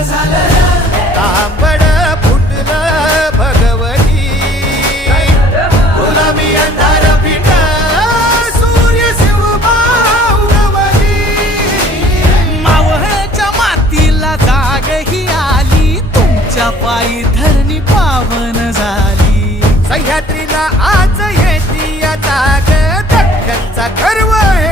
तांबड फुटलं भगवती गुलाबी अंधार पिंड सूर्य शिवबावली मावळच्या मातीला जाग ही आली तुमच्या पायी धरणी पावन झाली सह्याद्रीला आज येते आता दख्खनचा गर्व हे